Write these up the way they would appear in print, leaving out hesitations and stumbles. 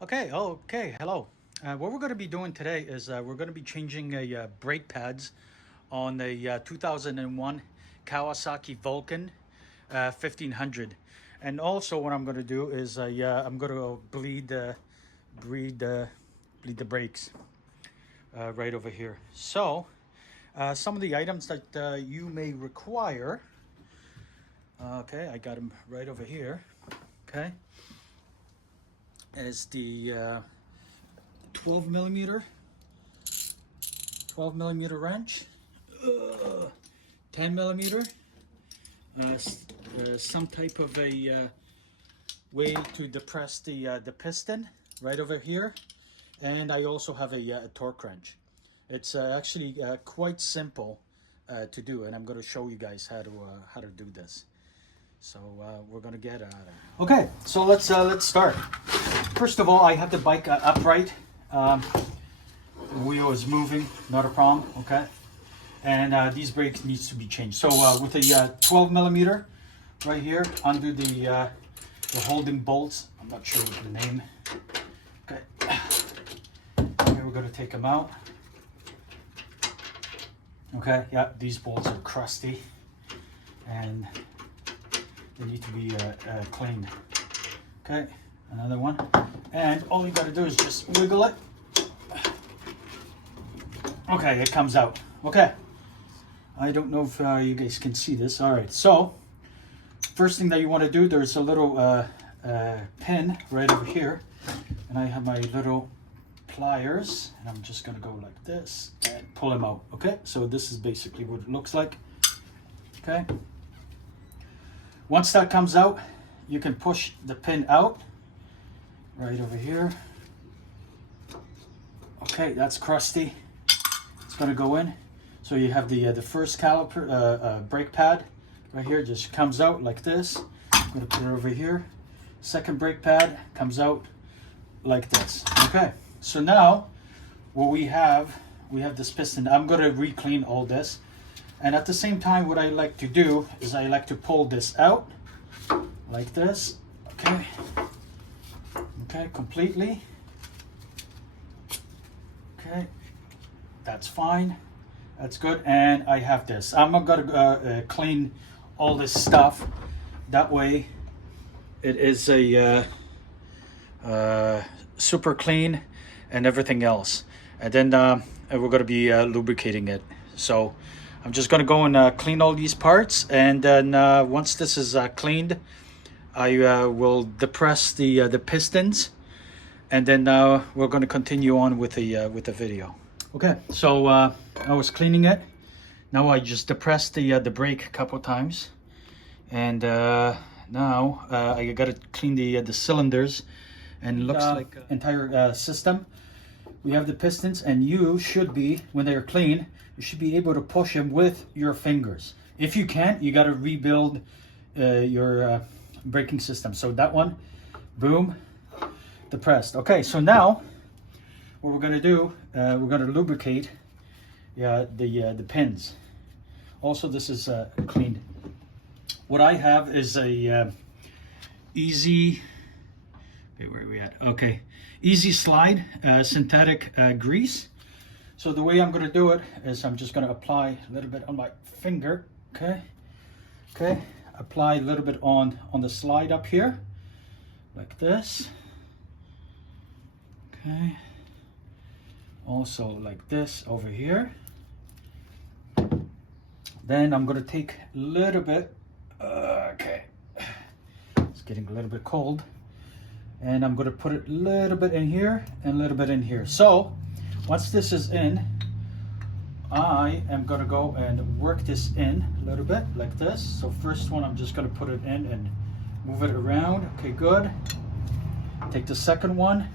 Okay, hello. What we're going to be doing today is we're going to be changing brake pads on the 2001 Kawasaki Vulcan 1500. And also what I'm going to do is I'm going to bleed the brakes right over here. So some of the items that you may require, okay, I got them right over here, okay, is the 12 millimeter wrench, 10 millimeter, some type of a way to depress the piston right over here, and I also have a torque wrench. It's actually quite simple to do, and I'm going to show you guys how to do this. So we're going to get at it. Okay, so let's start. First of all, I have the bike upright. The wheel is moving, not a problem, okay? And these brakes needs to be changed. So with a 12 millimeter right here, undo the holding bolts. I'm not sure what the name. Okay, here we're gonna take them out. Okay, yeah, these bolts are crusty and they need to be cleaned. Okay, another one. And all you gotta do is just wiggle it. Okay, it comes out. Okay, I don't know if you guys can see this. All right, so first thing that you want to do, there's a little pin right over here, and I have my little pliers, and I'm just gonna go like this and pull them out. Okay, so this is basically what it looks like. Okay, once that comes out, you can push the pin out right over here. Okay, that's crusty. It's gonna go in. So you have the first caliper brake pad right here, just comes out like this. I'm gonna put it over here. Second brake pad comes out like this. Okay, so now what we have this piston. I'm gonna re-clean all this, and at the same time, what I like to do is I like to pull this out like this. Okay, okay, completely. Okay, that's fine. That's good. And I have this. I'm not gonna clean all this stuff. That way, it is a super clean and everything else. And then we're gonna be lubricating it. So I'm just gonna go and clean all these parts. And then once this is cleaned, I will depress the pistons. And then we're going to continue on with the video. Okay, so I was cleaning it. Now I just depressed the brake a couple times, and now I got to clean the cylinders, and it looks like entire system. We have the pistons, and you should be, when they're clean, you should be able to push them with your fingers. If you can't, you got to rebuild your braking system. So that one, boom, depressed. Okay, so now what we're going to do, we're going to lubricate the pins. Also, this is cleaned. What I have is a easy, where are we at? Okay, easy slide synthetic grease. So the way I'm going to do it is I'm just going to apply a little bit on my finger. Okay, okay, apply a little bit on the slide up here like this. Okay, also like this over here. Then I'm going to take a little bit, okay, it's getting a little bit cold, and I'm going to put it a little bit in here and a little bit in here. So once this is in, I am going to go and work this in a little bit like this. So first one, I'm just going to put it in and move it around. Okay, good. Take the second one,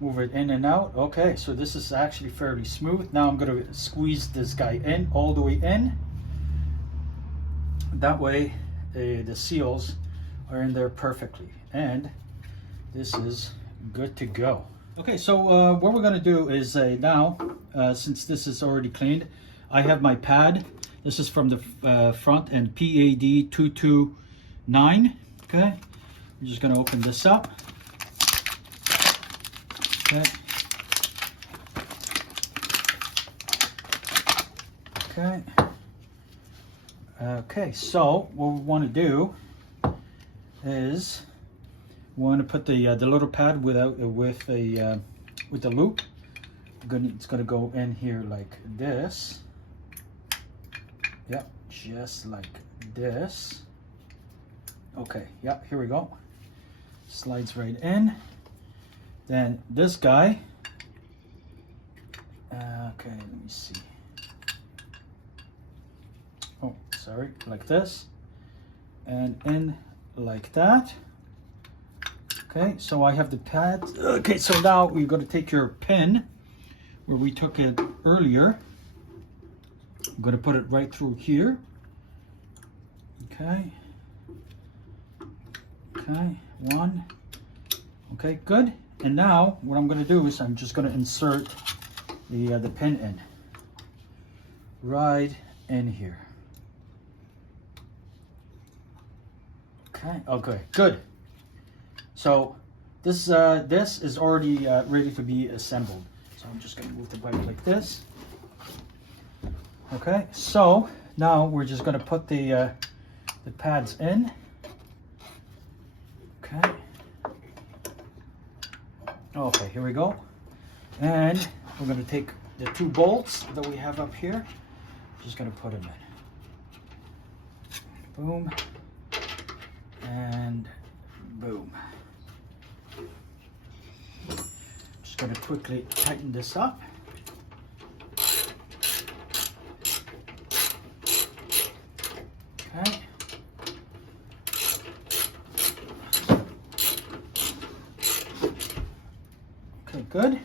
move it in and out. Okay, so this is actually fairly smooth. Now I'm going to squeeze this guy in, all the way in. That way the seals are in there perfectly, and this is good to go. Okay, so what we're going to do is now, since this is already cleaned, I have my pad. This is from the front, and PAD 229. Okay, I'm just going to open this up. Okay. Okay. Okay, so what we want to do is we want to put the little pad with the loop. It's gonna go in here like this. Yep, just like this. Okay, yep, here we go. Slides right in. Then this guy. Okay, let me see. Oh, sorry, like this. And in like that. Okay, so I have the pad. Okay, so now we're going to take your pin where we took it earlier. I'm going to put it right through here. Okay. Okay, one. Okay, good. And now what I'm going to do is I'm just going to insert the pin in. Right in here. Okay, okay, good. So this is already ready to be assembled. So I'm just going to move the bike like this. Okay, so now we're just going to put the pads in. Okay. Okay, here we go. And we're going to take the two bolts that we have up here. Just going to put them in. Boom. And boom. Just going to quickly tighten this up. Okay. Okay, good.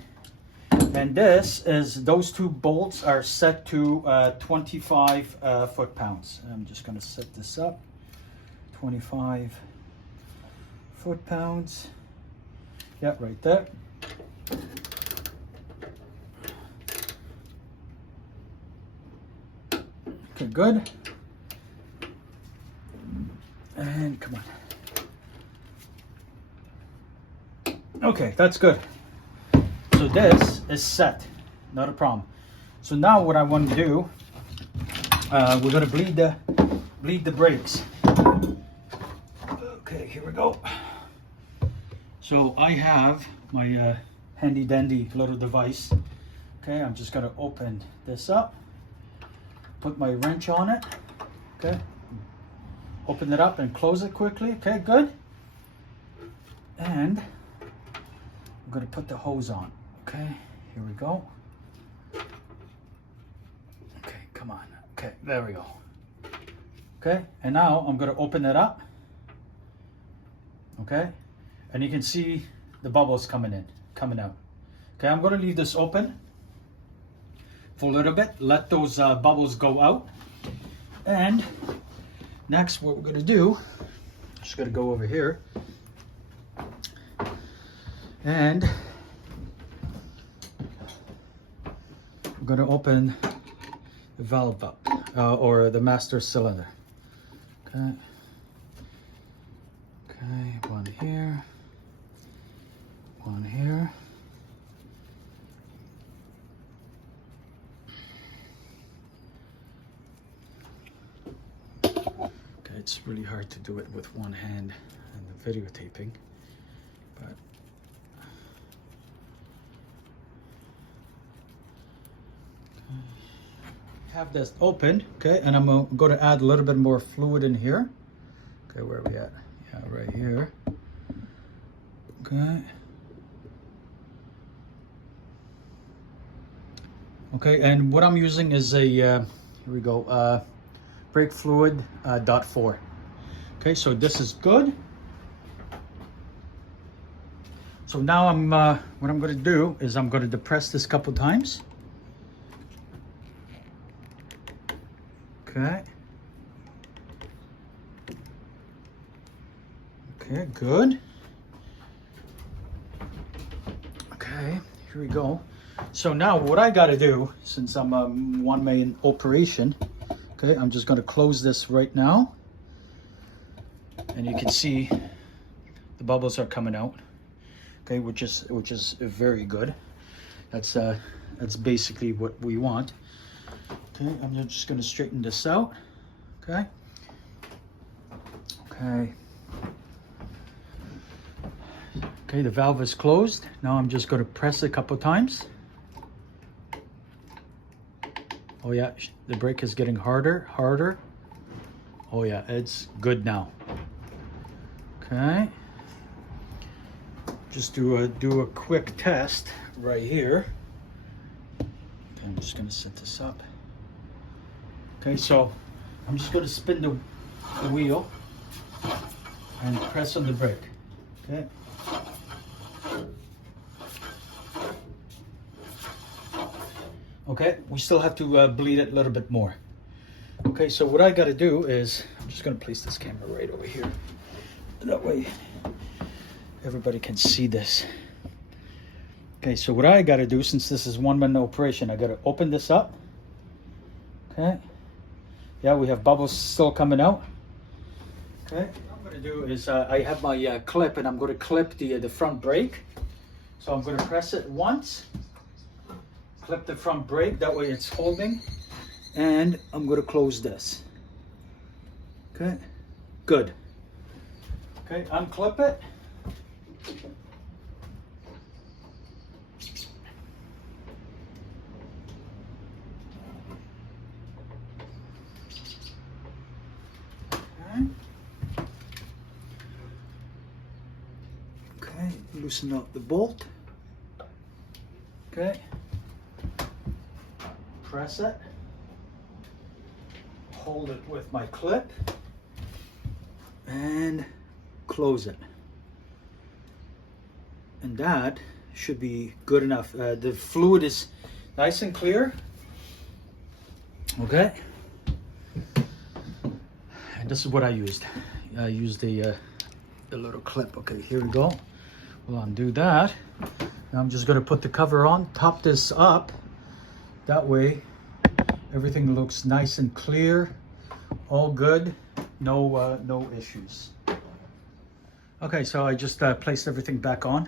And those two bolts are set to 25 foot-pounds. I'm just going to set this up. 25 foot-pounds. Yeah, right there. Okay, good. And come on. Okay, that's good. So this is set, not a problem. So now what I want to do, we're going to bleed the brakes. Okay, here we go. So I have my handy dandy little device. Okay, I'm just going to open this up, put my wrench on it. Okay, open it up and close it quickly. Okay, good. And I'm going to put the hose on. Okay, here we go. Okay, come on. Okay, there we go. Okay, and now I'm going to open it up. Okay, and you can see the bubbles coming out. Okay, I'm going to leave this open for a little bit, let those bubbles go out. And next, what we're going to do, just going to go over here and I'm going to open the valve up or the master cylinder. Okay. Okay, one here, one here. Okay, it's really hard to do it with one hand and the videotaping, but have this open. Okay, and I'm going to add a little bit more fluid in here. Okay, where are we at? Yeah, right here. Okay. Okay, and what I'm using is a here we go, brake fluid .4. Okay, so this is good. So now what I'm going to do is I'm going to depress this a couple times. Okay. Okay, good. Okay, here we go. So now what I got to do, since I'm one man operation, okay, I'm just going to close this right now. And you can see the bubbles are coming out. okay, which is very good. That's basically what we want. Okay, I'm just going to straighten this out. Okay. Okay. Okay, the valve is closed. Now I'm just going to press it a couple times. Oh yeah, the brake is getting harder. Oh yeah, it's good now. Okay. Just do a quick test right here. Okay, I'm just going to set this up. Okay, so I'm just going to spin the wheel and press on the brake. Okay. Okay, we still have to bleed it a little bit more. Okay, so what I got to do is, I'm just going to place this camera right over here. That way everybody can see this. Okay, so what I got to do, since this is one-man operation, I got to open this up. Okay. Yeah, we have bubbles still coming out. Okay. What I'm going to do is I have my clip, and I'm going to clip the front brake. So I'm going to press it once. Clip the front brake, that way it's holding, and I'm going to close this. Okay, good. Okay, unclip it. Okay, loosen up the bolt. Okay. Press it, hold it with my clip, and close it. And that should be good enough. The fluid is nice and clear. Okay. And this is what I used. I used the little clip. Okay, here we go. We'll undo that. Now I'm just going to put the cover on, top this up. That way, everything looks nice and clear, all good, no issues. Okay, so I just placed everything back on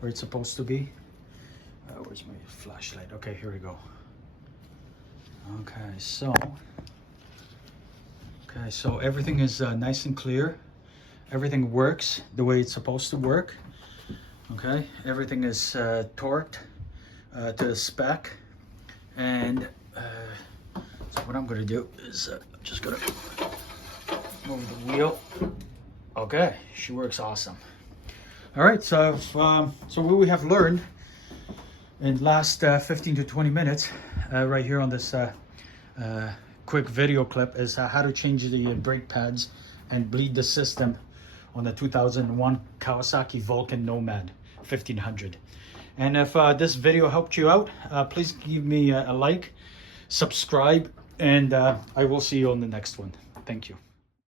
where it's supposed to be. Where's my flashlight? Okay, here we go. Okay, so everything is nice and clear. Everything works the way it's supposed to work. Okay, everything is torqued to the spec. And so what I'm going to do is I'm just going to move the wheel. Okay, she works awesome. All right, so what we have learned in the last 15 to 20 minutes right here on this quick video clip is how to change the brake pads and bleed the system on the 2001 Kawasaki Vulcan Nomad 1500. And if this video helped you out, please give me a like, subscribe, and I will see you on the next one. Thank you.